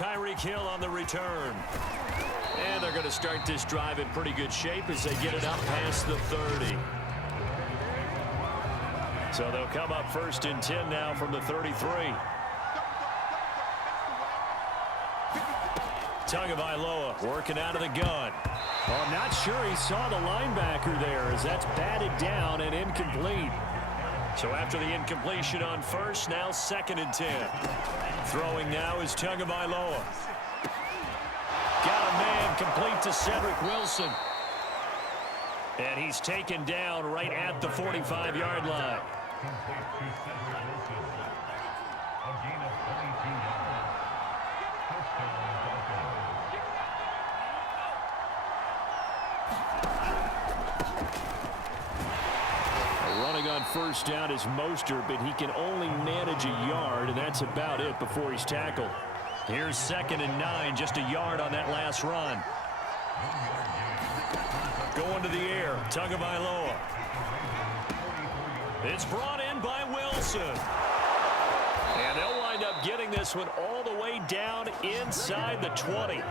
Tyreek Hill on the return. And they're going to start this drive in pretty good shape as they get it up past the 30. So they'll come up 1st and 10 now from the 33. Tagovailoa working out of the gun. Well, I'm not sure he saw the linebacker there as that's batted down and incomplete. So after the incompletion on first, now 2nd and 10. Throwing now is Tagovailoa. Got a man complete to Cedric Wilson. And he's taken down right at the 45-yard line. Running on 1st down is Mostert, but he can only manage a yard, and that's about it before he's tackled. Here's 2nd and 9, just a yard on that last run. Going to the air, Tagovailoa. It's brought in by Wilson. And they'll wind up getting this one all the way down inside the 20.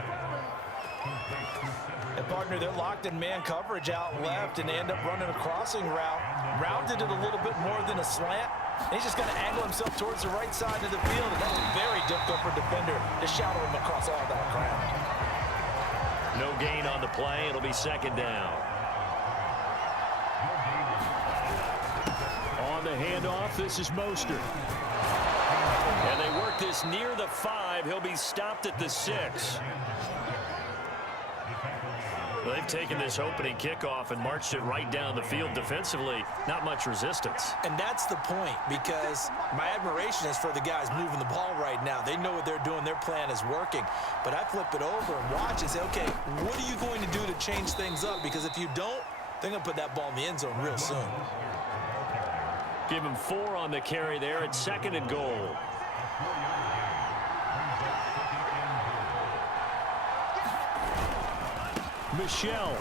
And partner, they're locked in man coverage out left, and they end up running a crossing route. Rounded it a little bit more than a slant. And he's just going to angle himself towards the right side of the field. And that's very difficult for a defender to shadow him across all that ground. No gain on the play. It'll be 2nd down. On the handoff, this is Mostert. And they work this near the 5. He'll be stopped at the 6. They've taken this opening kickoff and marched it right down the field defensively. Not much resistance. And that's the point, because my admiration is for the guys moving the ball right now. They know what they're doing. Their plan is working. But I flip it over and watch and say, okay, what are you going to do to change things up? Because if you don't, they're going to put that ball in the end zone real soon. Give him 4 on the carry there at 2nd and goal. Michel.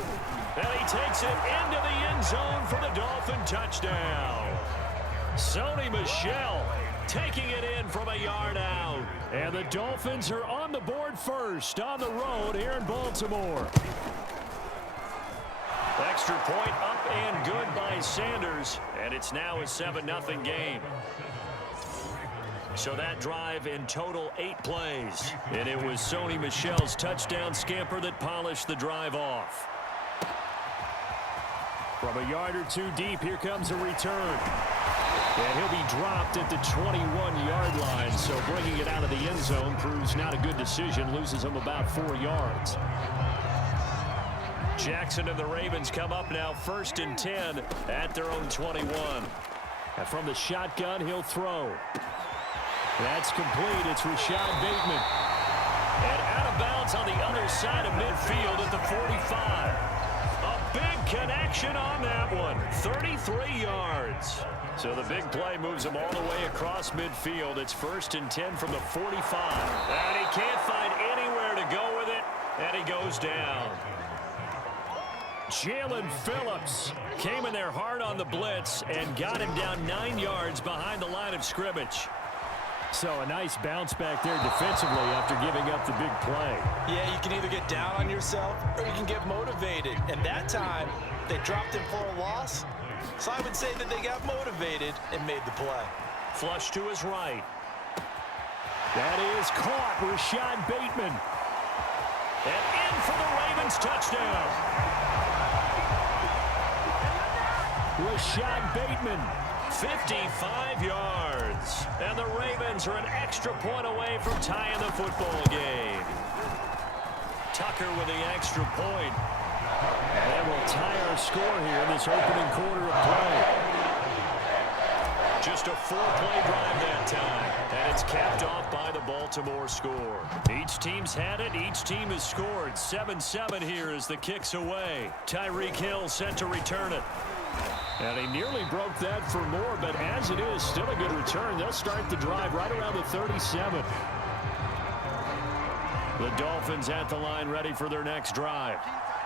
And he takes it into the end zone for the Dolphin touchdown. Sony Michel taking it in from a yard out. And the Dolphins are on the board first on the road here in Baltimore. Extra point up and good by Sanders. And it's now a 7-0 game. So that drive in total 8 plays. And it was Sony Michel's touchdown scamper that polished the drive off. From a yard or 2 deep, here comes a return. And he'll be dropped at the 21-yard line. So bringing it out of the end zone proves not a good decision. Loses him about 4 yards. Jackson and the Ravens come up now 1st and 10 at their own 21. And from the shotgun, he'll throw. That's complete. It's Rashad Bateman. And out of bounds on the other side of midfield at the 45. A big connection on that one. 33 yards. So the big play moves him all the way across midfield. It's 1st and 10 from the 45. And he can't find anywhere to go with it. And he goes down. Jalen Phillips came in there hard on the blitz and got him down 9 yards behind the line of scrimmage. So a nice bounce back there defensively after giving up the big play. Yeah, you can either get down on yourself or you can get motivated. And that time, they dropped him for a loss. So I would say that they got motivated and made the play. Flush to his right. That is caught. Rashad Bateman. And in for the Ravens touchdown. Rashad Bateman. 55 yards. And the Ravens are an extra point away from tying the football game. Tucker with the extra point. And that will tie our score here in this opening quarter of play. Just a 4-play drive that time. And it's capped off by the Baltimore score. Each team's had it. Each team has scored. 7-7 here as the kick's away. Tyreek Hill set to return it. And he nearly broke that for more, but as it is, still a good return. They'll start the drive right around the 37. The Dolphins at the line ready for their next drive.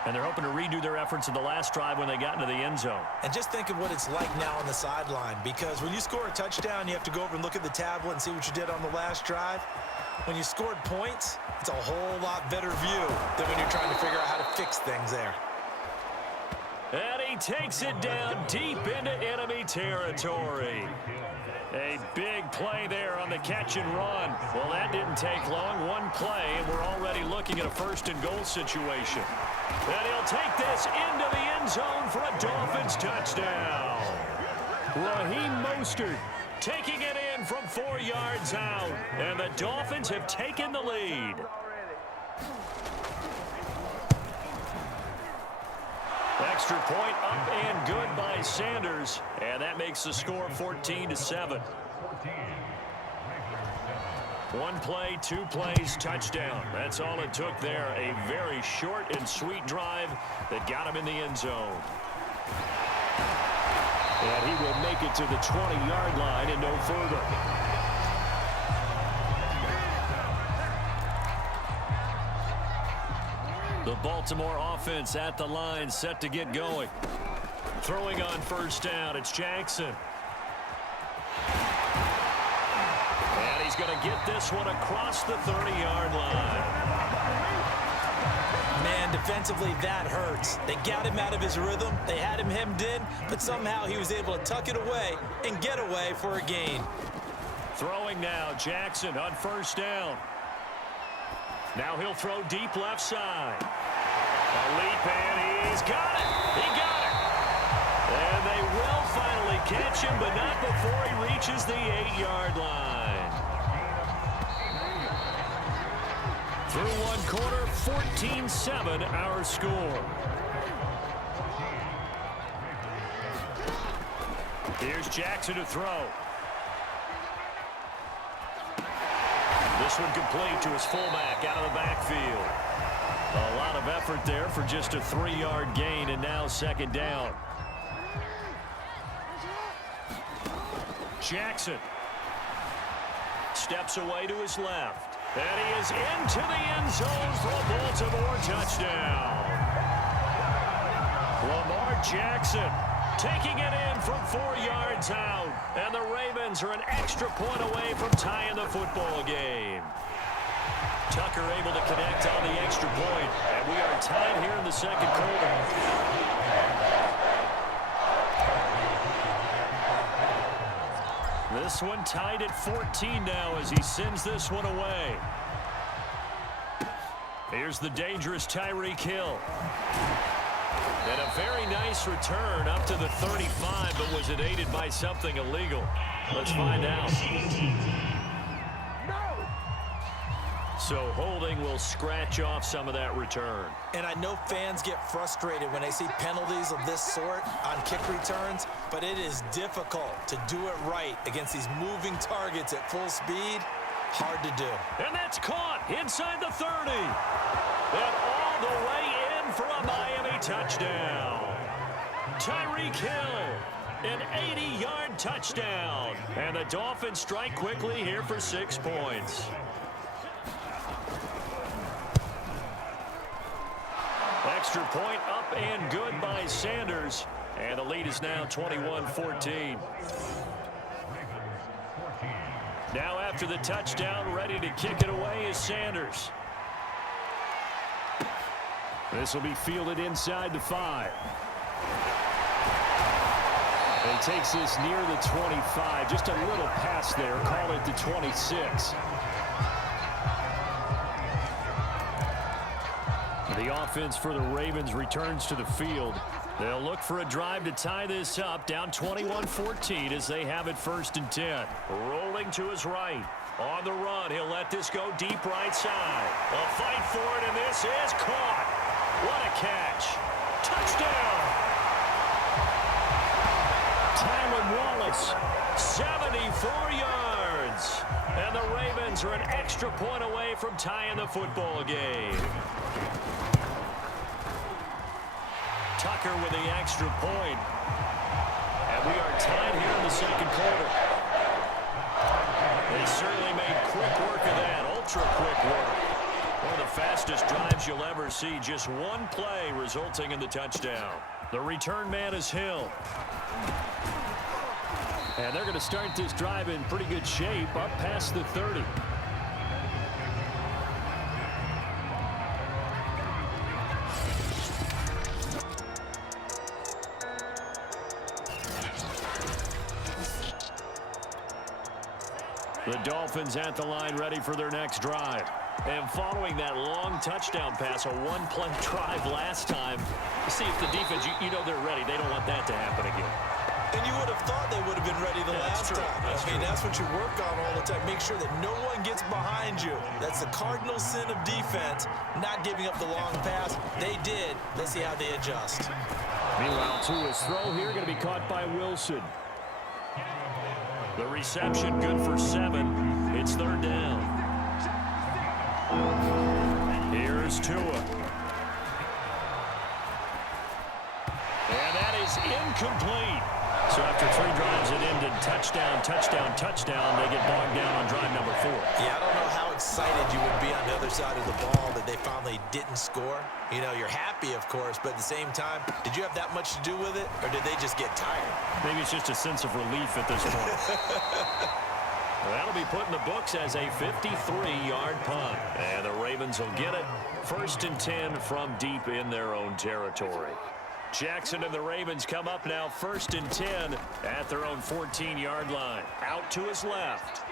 And they're hoping to redo their efforts in the last drive when they got into the end zone. And just think of what it's like now on the sideline, because when you score a touchdown, you have to go over and look at the tablet and see what you did on the last drive. When you scored points, it's a whole lot better view than when you're trying to figure out how to fix things there. And he takes it down deep into enemy territory. A big play there on the catch and run. Well, that didn't take long. One play, and we're already looking at a first-and-goal situation. And he'll take this into the end zone for a Dolphins touchdown. Raheem Mostert taking it in from 4 yards out. And the Dolphins have taken the lead. Extra point up and good by Sanders. And that makes the score 14-7. One play, 2 plays, touchdown. That's all it took there. A very short and sweet drive that got him in the end zone. And he will make it to the 20-yard line and no further. The Baltimore offense at the line, set to get going. Throwing on first down, it's Jackson. And he's going to get this one across the 30-yard line. Man, defensively, that hurts. They got him out of his rhythm. They had him hemmed in, but somehow he was able to tuck it away and get away for a gain. Throwing now, Jackson on first down. Now he'll throw deep left side. A leap, and he's got it. He got it. And they will finally catch him, but not before he reaches the 8-yard line. Through one quarter, 14-7 our score. Here's Jackson to throw. This one complete to his fullback out of the backfield. A lot of effort there for just a 3-yard gain, and now second down. Jackson steps away to his left. And he is into the end zone for a Baltimore touchdown. Lamar Jackson taking it in from 4 yards out. And the Ravens are an extra point away from tying the football game. Tucker able to connect on the extra point. And we are tied here in the second quarter. This one tied at 14 now as he sends this one away. Here's the dangerous Tyreek Hill. And a very nice return up to the 35, but was it aided by something illegal? Let's find out. So holding will scratch off some of that return. And I know fans get frustrated when they see penalties of this sort on kick returns, but it is difficult to do it right against these moving targets at full speed. Hard to do. And that's caught inside the 30. And all the way in for a Miami touchdown. Tyreek Hill, an 80-yard touchdown. And the Dolphins strike quickly here for 6 points. Extra point up and good by Sanders. And the lead is now 21-14. Now after the touchdown, ready to kick it away is Sanders. This will be fielded inside the 5. And he takes this near the 25. Just a little pass there. Call it the 26. The offense for the Ravens returns to the field. They'll look for a drive to tie this up, down 21-14 as they have it 1st and 10. Rolling to his right. On the run, he'll let this go deep right side. A fight for it, and this is caught. What a catch. Touchdown. Tylan Wallace, 74 yards. And the Ravens are an extra point away from tying the football game. Tucker with the extra point. And we are tied here in the second quarter. They certainly made quick work of that, ultra quick work. One of the fastest drives you'll ever see. Just one play resulting in the touchdown. The return man is Hill. And they're going to start this drive in pretty good shape, up past the 30. The Dolphins at the line, ready for their next drive. And following that long touchdown pass, a one-play drive last time, see if the defense, you know they're ready. They don't want that to happen again. And you would have thought they would have been ready the last time. That's true. That's what you work on all the time. Make sure that no one gets behind you. That's the cardinal sin of defense, not giving up the long pass. They did. Let's see how they adjust. Meanwhile, Tua's throw here going to be caught by Wilson. The reception good for 7. It's third down. Here's Tua. And that is incomplete. So after 3 drives, it ended touchdown, touchdown, touchdown. They get bogged down on drive number 4. Yeah, I don't know how excited you would be on the other side of the ball that they finally didn't score. You know, you're happy, of course, but at the same time, did you have that much to do with it, or did they just get tired? Maybe it's just a sense of relief at this point. Well, that'll be put in the books as a 53-yard punt. And the Ravens will get it. 1st and 10 from deep in their own territory. Jackson and the Ravens come up now 1st and 10 at their own 14-yard line. Out to his left.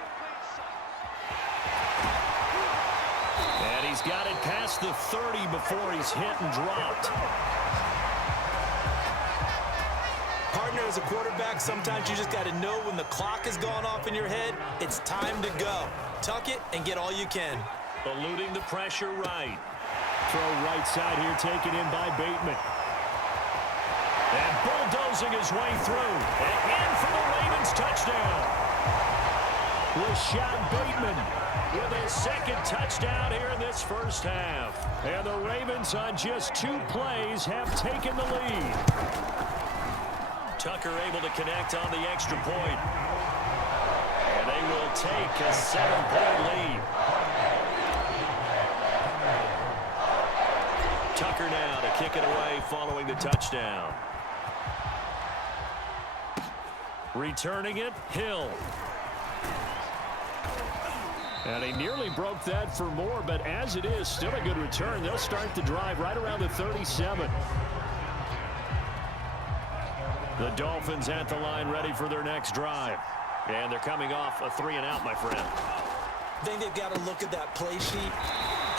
And he's got it past the 30 before he's hit and dropped. Partner, as a quarterback, sometimes you just got to know when the clock has gone off in your head, it's time to go. Tuck it and get all you can. Eluding the pressure right. Throw right side here taken in by Bateman. And bulldozing his way through. And in for the Ravens touchdown. Rashad Bateman with his 2nd touchdown here in this first half. And the Ravens on just 2 plays have taken the lead. Tucker able to connect on the extra point. And they will take a 7-point lead. Tucker now to kick it away following the touchdown. Returning it, Hill. And he nearly broke that for more, but as it is, still a good return. They'll start the drive right around the 37. The Dolphins at the line, ready for their next drive. And they're coming off a 3-and-out, my friend. I think they've got to look at that play sheet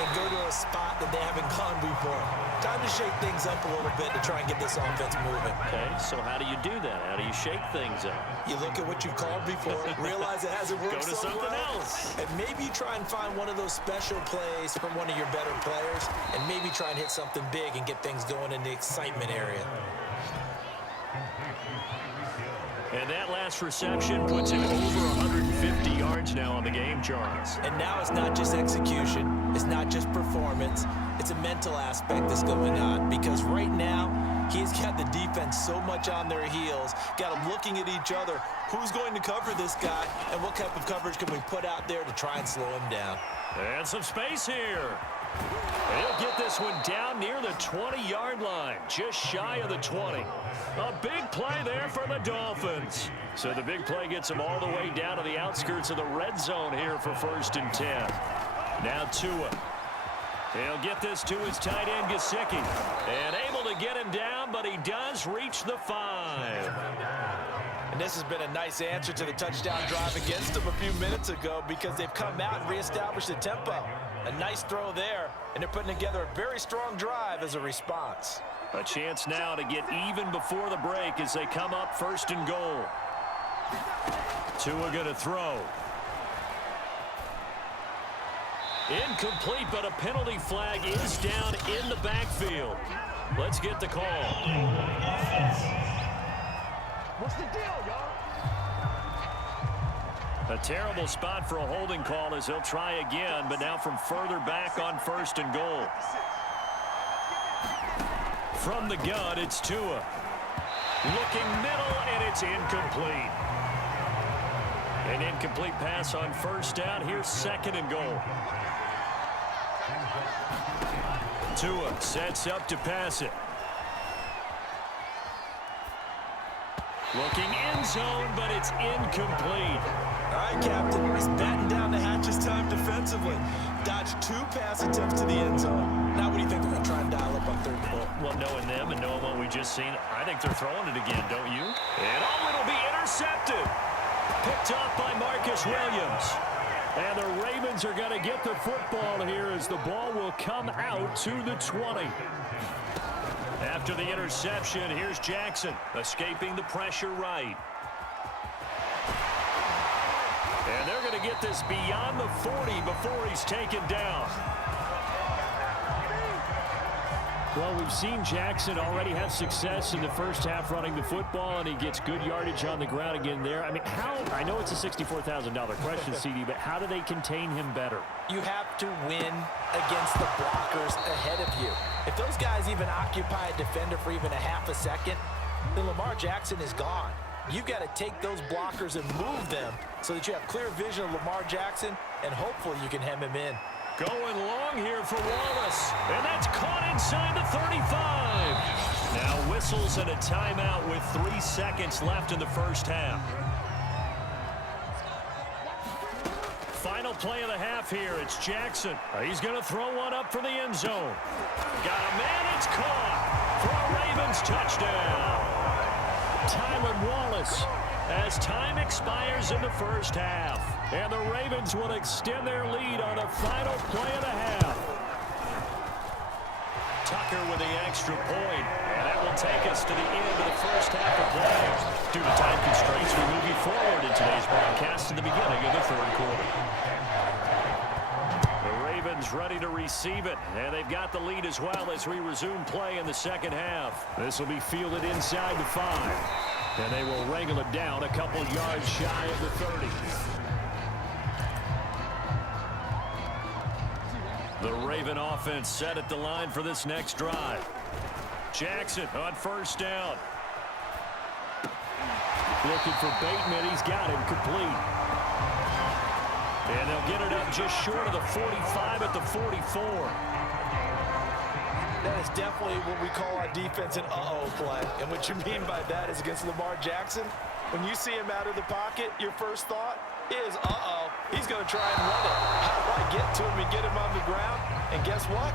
and go to a spot that they haven't gone before. Time to shake things up a little bit to try and get this offense moving. Okay, so how do you do that? How do you shake things up? You look at what you've called before, realize it hasn't worked Go to so something well, else. and maybe try and find one of those special plays from one of your better players, and maybe try and hit something big and get things going in the excitement area. And that last reception puts him over 150 yards now on the game, Charles. And now it's not just execution. It's not just performance. It's a mental aspect that's going on, because right now he's got the defense so much on their heels, got them looking at each other. Who's going to cover this guy, and what type of coverage can we put out there to try and slow him down? And some space here. He'll get this one down near the 20-yard line, just shy of the 20. A big play there for the Dolphins. So the big play gets him all the way down to the outskirts of the red zone here for 1st and 10. Now Tua. He'll get this to his tight end, Gesicki. And able to get him down, but he does reach the 5. And this has been a nice answer to the touchdown drive against them a few minutes ago, because they've come out and reestablished the tempo. A nice throw there, and they're putting together a very strong drive as a response. A chance now to get even before the break as they come up 1st and goal. Tua going to throw. Incomplete, but a penalty flag is down in the backfield. Let's get the call. What's the deal, y'all? A terrible spot for a holding call as he'll try again, but now from further back on 1st and goal. From the gun, it's Tua. Looking middle, and it's incomplete. An incomplete pass on 1st down. Here's 2nd and goal. Tua sets up to pass it. Looking end zone, but it's incomplete. All right, Captain. He's batting down the hatches time defensively. Dodged 2 pass attempts to the end zone. Now what do you think they're going to try and dial up on 3rd and 4? Well, knowing them and knowing what we just seen, I think they're throwing it again, don't you? And it'll be intercepted. Picked off by Marcus Williams. And the Ravens are going to get the football here as the ball will come out to the 20. After the interception, here's Jackson, escaping the pressure right. And they're going to get this beyond the 40 before he's taken down. Well, we've seen Jackson already have success in the first half running the football, and he gets good yardage on the ground again there. I mean, I know it's a $64,000 question, CD, but how do they contain him better? You have to win against the blockers ahead of you. If those guys even occupy a defender for even a half a second, then Lamar Jackson is gone. You've got to take those blockers and move them so that you have clear vision of Lamar Jackson, and hopefully you can hem him in. Going long here for Wallace, and that's caught inside the 35. Now whistles and a timeout with 3 seconds left in the first half. Final play of the half here. It's Jackson. He's going to throw one up for the end zone. Got a man. It's caught for a Ravens touchdown. Tylan Wallace as time expires in the first half. And the Ravens will extend their lead on the final play of the half. Tucker with the extra point. And that will take us to the end of the first half of play. Due to time constraints, we move you forward in today's broadcast to the beginning of the 3rd quarter. The Ravens ready to receive it, and they've got the lead as well as we resume play in the second half. This will be fielded inside the 5, and they will wrangle it down a couple yards shy of the 30. The Raven offense set at the line for this next drive. Jackson on first down. Looking for Bateman. He's got him complete. And they'll get it up just short of the 45 at the 44. That is definitely what we call our defense an uh-oh play. And what you mean by that is against Lamar Jackson, when you see him out of the pocket, your first thought is, uh-oh, he's going to try and run it. How do I get to him and get him on the ground? And guess what?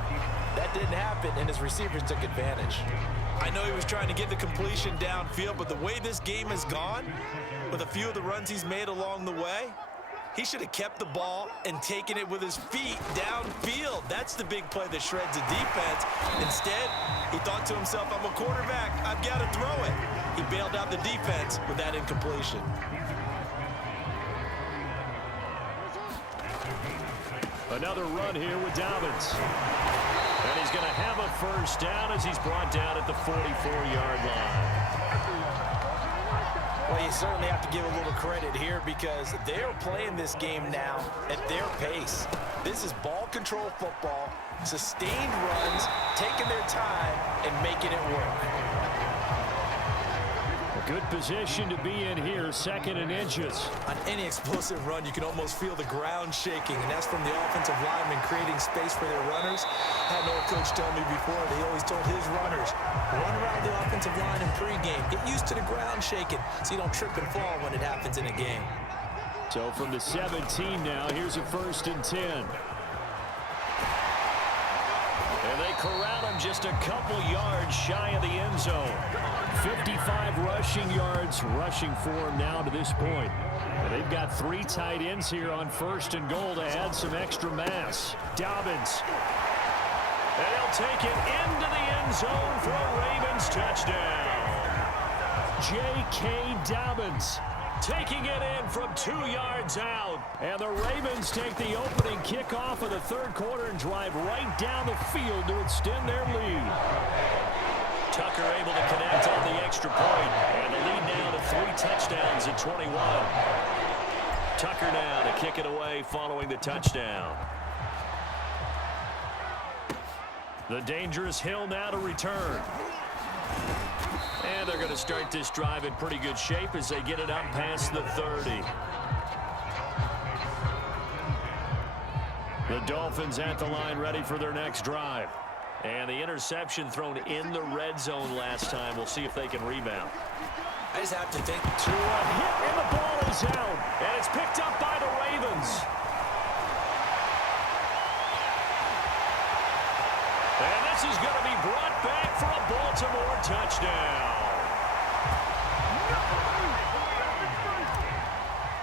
That didn't happen, and his receivers took advantage. I know he was trying to get the completion downfield, but the way this game has gone, with a few of the runs he's made along the way, he should have kept the ball and taken it with his feet downfield. That's the big play that shreds the defense. Instead, he thought to himself, I'm a quarterback. I've got to throw it. He bailed out the defense with that incompletion. Another run here with Dobbins. And he's going to have a first down as he's brought down at the 44-yard line. Well, you certainly have to give a little credit here because they're playing this game now at their pace. This is ball control football, sustained runs, taking their time, and making it work. A good position to be in here, 2nd and inches. On any explosive run, you can almost feel the ground shaking, and that's from the offensive linemen creating space for their runners. I had an old coach tell me before that he always told his runners, run around the offensive line in pregame. Get used to the ground shaking so you don't trip and fall when it happens in a game. So from the 17 now, here's a 1st and 10. And they corral him just a couple yards shy of the end zone. 55 rushing yards rushing for him now to this point. And they've got 3 tight ends here on 1st and goal to add some extra mass. Dobbins. And he'll take it into the end zone for a Ravens touchdown. J.K. Dobbins taking it in from 2 yards out. And the Ravens take the opening kickoff of the 3rd quarter and drive right down the field to extend their lead. Tucker able to connect on the extra point. And the lead now to 3 touchdowns at 21. Tucker now to kick it away following the touchdown. The dangerous Hill now to return. And they're going to start this drive in pretty good shape as they get it up past the 30. The Dolphins at the line ready for their next drive. And the interception thrown in the red zone last time. We'll see if they can rebound. I just have to think. To a hit, and the ball is out. And it's picked up by the Ravens. And this is going to be brought back for a Baltimore touchdown.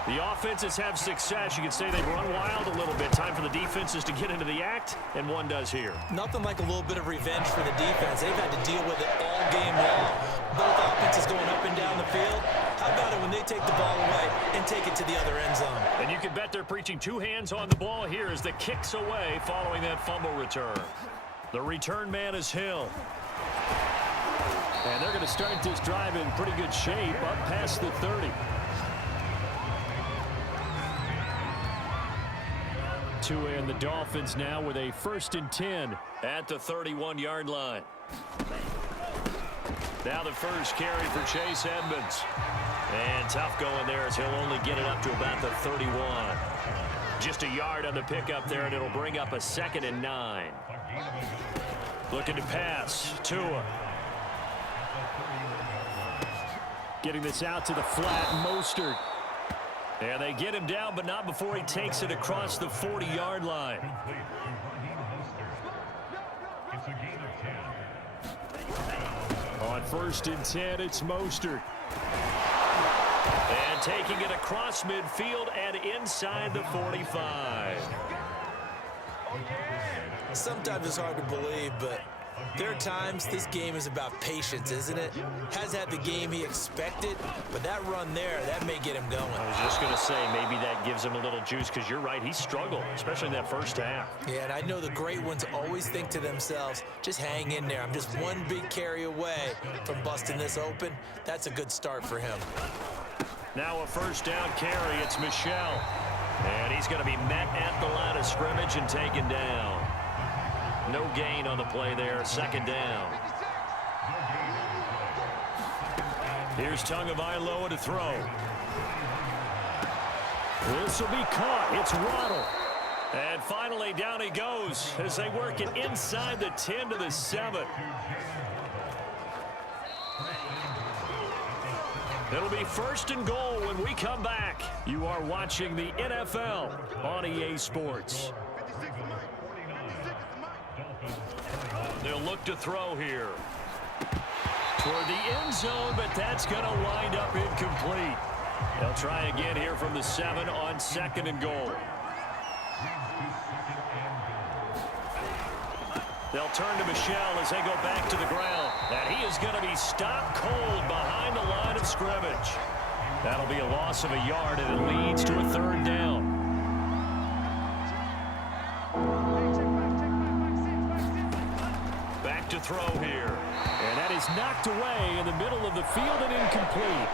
The offenses have success. You can say they've run wild a little bit. Time for the defenses to get into the act, and one does here. Nothing like a little bit of revenge for the defense. They've had to deal with it all game long. Both offenses going up and down the field. How about it when they take the ball away and take it to the other end zone? And you can bet they're preaching two hands on the ball here as the kick's away following that fumble return. The return man is Hill. And they're going to start this drive in pretty good shape up past the 30. Tua and the Dolphins now with a 1st and 10 at the 31-yard line. Now the first carry for Chase Edmonds. And tough going there as he'll only get it up to about the 31. Just a yard on the pickup there, and it'll bring up a 2nd and 9. Looking to pass. Tua. Getting this out to the flat. Mostert. And they get him down, but not before he takes it across the 40-yard line. On 1st and 10, it's Mostert. And taking it across midfield and inside the 45. Sometimes it's hard to believe, but there are times this game is about patience, isn't it? Has had the game he expected, but that run there, that may get him going. I was just going to say, maybe that gives him a little juice, because you're right, he struggled, especially in that first half. Yeah, and I know the great ones always think to themselves, just hang in there. I'm just one big carry away from busting this open. That's a good start for him. Now a 1st down carry, it's Michel. And he's going to be met at the line of scrimmage and taken down. No gain on the play there, 2nd down. Here's Tagovailoa to throw. This will be caught. It's Waddle. And finally down he goes as they work it inside the 10 to the 7. It'll be 1st and goal when we come back. You are watching the NFL on EA Sports. They'll look to throw here. Toward the end zone, but that's going to wind up incomplete. They'll try again here from the 7 on 2nd and goal. They'll turn to Michel as they go back to the ground. And he is going to be stopped cold behind the line of scrimmage. That'll be a loss of a yard, and it leads to a 3rd down. Back to throw here. And that is knocked away in the middle of the field and incomplete.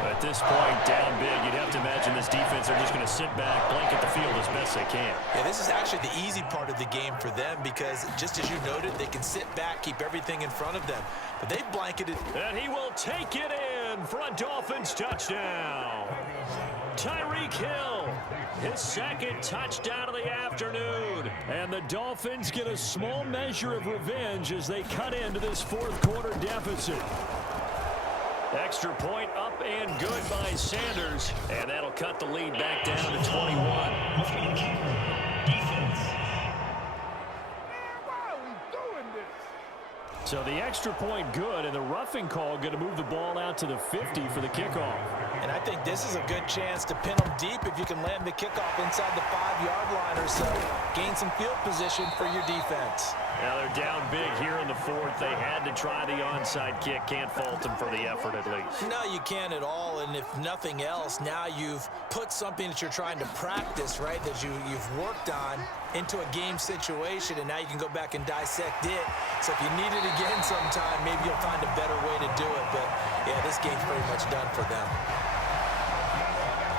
At this point, down big, you'd have to imagine this defense are just going to sit back, blanket the field as best they can. Yeah, this is actually the easy part of the game for them because, just as you noted, they can sit back, keep everything in front of them. But they've blanketed. And he will take it in for a Dolphins touchdown. Tyreek Hill, his 2nd touchdown of the afternoon. And the Dolphins get a small measure of revenge as they cut into this 4th quarter deficit. Extra point up and good by Sanders. And that'll cut the lead back down to 21. So the extra point good, and the roughing call going to move the ball out to the 50 for the kickoff. And I think this is a good chance to pin them deep if you can land the kickoff inside the 5-yard line or so. Gain some field position for your defense. Now they're down big here in the 4th. They had to try the onside kick. Can't fault them for the effort at least. No, you can't at all. And if nothing else, now you've put something that you're trying to practice, right, that you've worked on into a game situation, and now you can go back and dissect it. So if you need it again sometime, maybe you'll find a better way to do it. But, yeah, this game's pretty much done for them.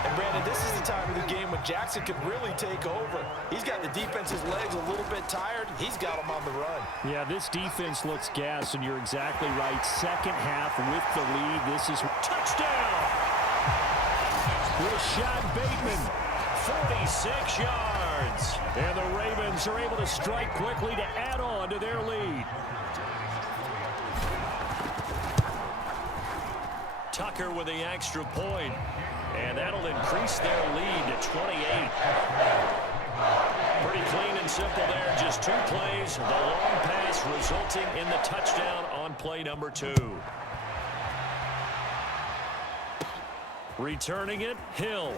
And, Brandon, this is the time of the game when Jackson could really take over. He's got the defense's legs a little bit tired. He's got them on the run. Yeah, this defense looks gassed, and you're exactly right. 2nd half with the lead. This is touchdown. Rashad Bateman, 46 yards. yards. And the Ravens are able to strike quickly to add on to their lead. Tucker with the extra point. And that'll increase their lead to 28. Pretty clean and simple there. Just 2 plays. The long pass resulting in the touchdown on play number 2. Returning it, Hill.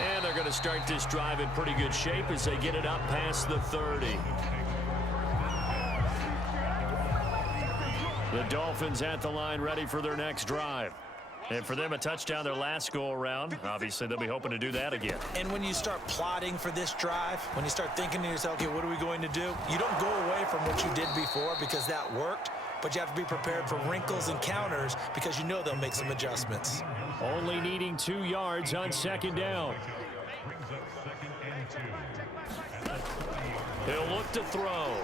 And they're going to start this drive in pretty good shape as they get it up past the 30. The Dolphins at the line ready for their next drive. And for them, a touchdown their last go-around. Obviously, they'll be hoping to do that again. And when you start plotting for this drive, when you start thinking to yourself, okay, what are we going to do? You don't go away from what you did before because that worked, but you have to be prepared for wrinkles and counters because you know they'll make some adjustments. Only needing 2 yards on second down. He'll look to throw.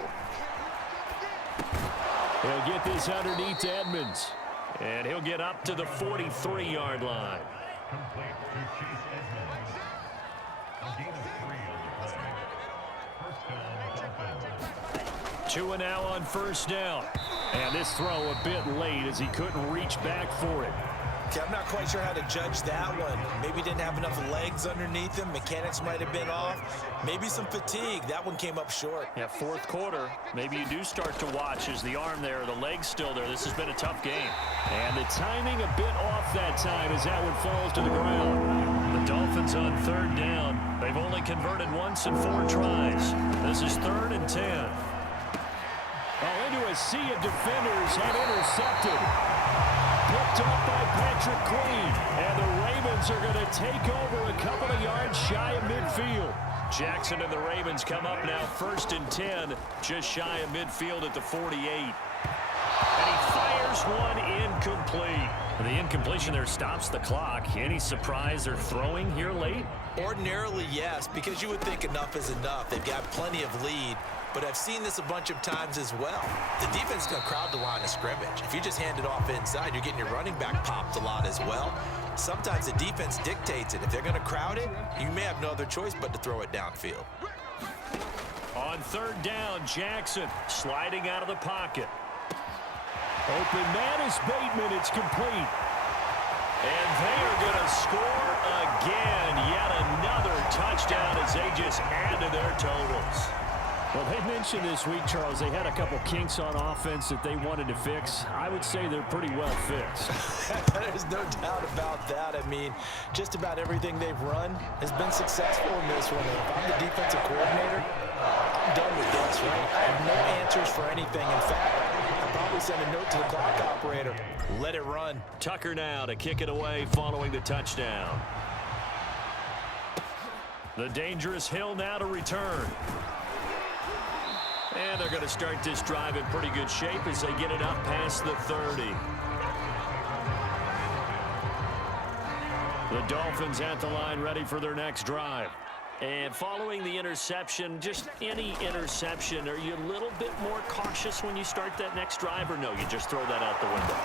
He'll get this underneath to Edmonds. And he'll get up to the 43-yard line. 2 now on first down. And this throw a bit late as he couldn't reach back for it. Okay, I'm not quite sure how to judge that one. Maybe didn't have enough legs underneath him. Mechanics might have been off. Maybe some fatigue. That one came up short. Yeah, fourth quarter. Maybe you do start to watch as the arm there, the leg's still there. This has been a tough game. And the timing a bit off that time as that one falls to the ground. The Dolphins on third down. They've only converted once in 4 tries. This is 3rd and 10. Oh, into a sea of defenders and intercepted. Picked up by Patrick Queen. And the Ravens are going to take over a couple of yards shy of midfield. Jackson and the Ravens come up now 1st and 10, just shy of midfield at the 48. And he fires one incomplete. The incompletion there stops the clock. Any surprise they're throwing here late? Ordinarily, yes, because you would think enough is enough. They've got plenty of lead. But I've seen this a bunch of times as well. The defense is going to crowd the line of scrimmage. If you just hand it off inside, you're getting your running back popped a lot as well. Sometimes the defense dictates it. If they're going to crowd it, you may have no other choice but to throw it downfield. On third down, Jackson sliding out of the pocket. Open man is Bateman. It's complete. And they are going to score again. Yet another touchdown as they just add to their totals. Well, they mentioned this week, Charles, they had a couple kinks on offense that they wanted to fix. I would say they're pretty well fixed. There's no doubt about that. I mean, just about everything they've run has been successful in this one. And if I'm the defensive coordinator, I'm done with this, right? I have no answers for anything. In fact, I'll probably send a note to the clock operator. Let it run. Tucker now to kick it away following the touchdown. The dangerous Hill now to return. And they're going to start this drive in pretty good shape as they get it up past the 30. The Dolphins at the line ready for their next drive. And following the interception, just any interception, are you a little bit more cautious when you start that next drive, or no, you just throw that out the window?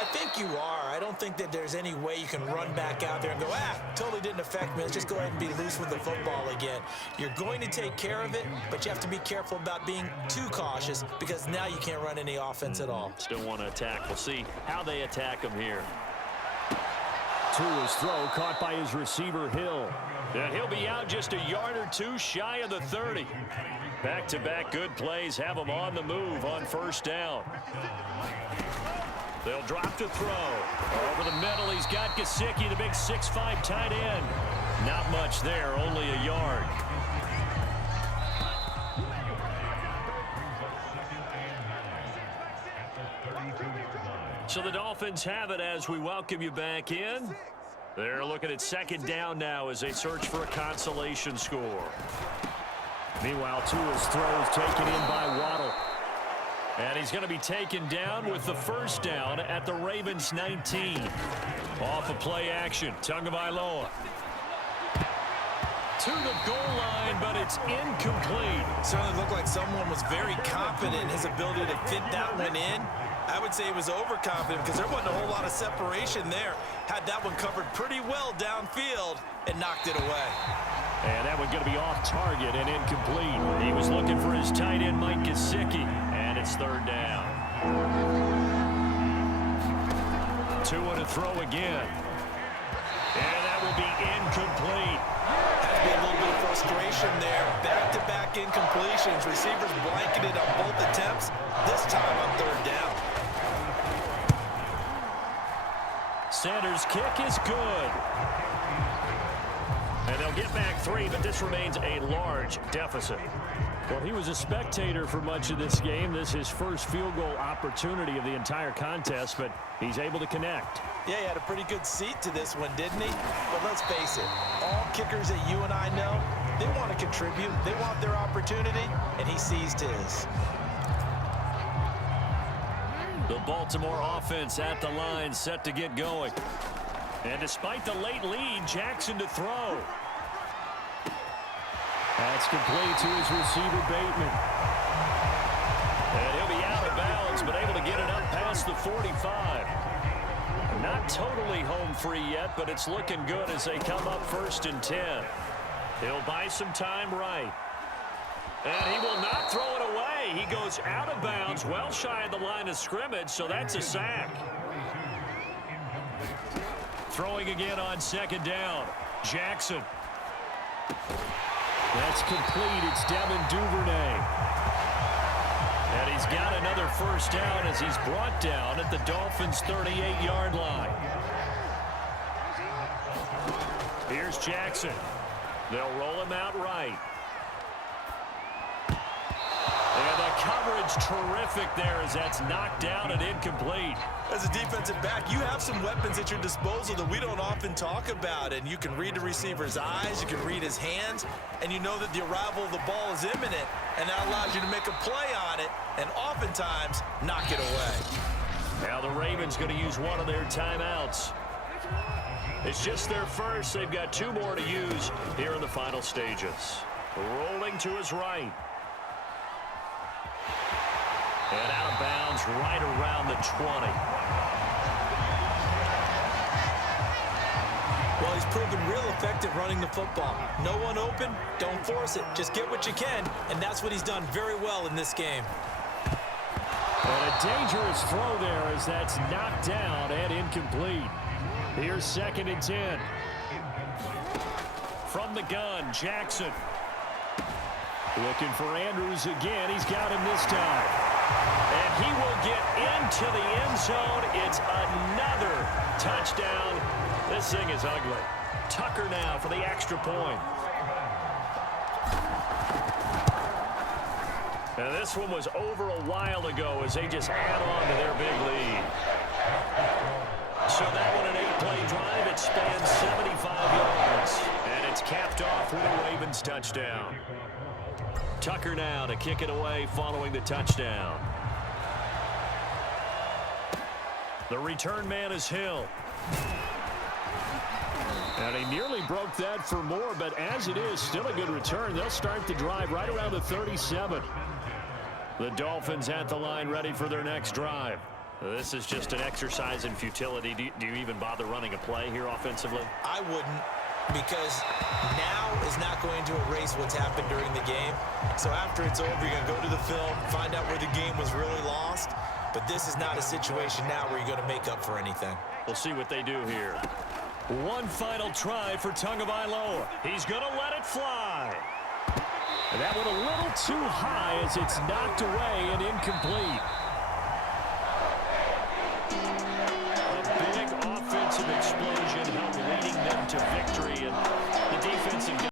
I think you are. I don't think that there's any way you can run back out there and go, totally didn't affect me. Let's just go ahead and be loose with the football again. You're going to take care of it, but you have to be careful about being too cautious because now you can't run any offense at all. Still want to attack. We'll see how they attack him here. To his throw, caught by his receiver, Hill. And he'll be out just a yard or 2 shy of the 30. Back-to-back good plays have him on the move on first down. They'll drop to throw. Over the middle, he's got Gesicki, the big 6'5" tight end. Not much there, only a yard. So the Dolphins have it as we welcome you back in. They're looking at second down now as they search for a consolation score. Meanwhile, Tua's throw is taken in by Waddle. And he's going to be taken down with the first down at the Ravens 19. Off of play action, Tagovailoa. To the goal line, but it's incomplete. Certainly looked like someone was very confident in his ability to fit that one in. I would say he was overconfident because there wasn't a whole lot of separation there. Had that one covered pretty well downfield and knocked it away. And that one going to be off target and incomplete. He was looking for his tight end, Mike Gesicki, and it's third down. 2 to throw again. And that will be incomplete. Has to be a little bit of frustration there. Back-to-back incompletions. Receivers blanketed on both attempts. This time on third down. Sanders' kick is good. And they'll get back 3, but this remains a large deficit. Well, he was a spectator for much of this game. This is his first field goal opportunity of the entire contest, but he's able to connect. Yeah, he had a pretty good seat to this one, didn't he? But let's face it, all kickers that you and I know, they want to contribute. They want their opportunity, and he seized his. The Baltimore offense at the line, set to get going. And despite the late lead, Jackson to throw. That's complete to his receiver, Bateman. And he'll be out of bounds, but able to get it up past the 45. Not totally home free yet, but it's looking good as they come up 1st and 10. He'll buy some time right. And he will not throw it away. He goes out of bounds, well shy of the line of scrimmage, so that's a sack. Throwing again on 2nd down. Jackson. That's complete. It's Devin Duvernay. And he's got another 1st down as he's brought down at the Dolphins' 38-yard line. Here's Jackson. They'll roll him out right. And the coverage terrific there as that's knocked down and incomplete. As a defensive back, you have some weapons at your disposal that we don't often talk about. And you can read the receiver's eyes, you can read his hands, and you know that the arrival of the ball is imminent. And that allows you to make a play on it and oftentimes knock it away. Now the Ravens going to use one of their timeouts. It's just their first. They've got 2 more to use here in the final stages. Rolling to his right. And out of bounds right around the 20. Well, he's proven real effective running the football. No one open, don't force it. Just get what you can, and that's what he's done very well in this game. And a dangerous throw there as that's knocked down and incomplete. Here's 2nd and 10. From the gun, Jackson. Looking for Andrews again. He's got him this time. And he will get into the end zone. It's another touchdown. This thing is ugly. Tucker now for the extra point. And this one was over a while ago as they just add on to their big lead. So that one, an 8-play drive. It spans 75 yards. And it's capped off with a Ravens touchdown. Tucker now to kick it away following the touchdown. The return man is Hill. And he nearly broke that for more, but as it is, still a good return. They'll start the drive right around the 37. The Dolphins at the line ready for their next drive. This is just an exercise in futility. Do you even bother running a play here offensively? I wouldn't, because now is not going to erase what's happened during the game. So after it's over, you're going to go to the film, find out where the game was really lost. But this is not a situation now where you're going to make up for anything. We'll see what they do here. One final try for Tagovailoa. He's going to let it fly. And that one a little too high as it's knocked away and incomplete. A big offensive explosion helped leading them to victory.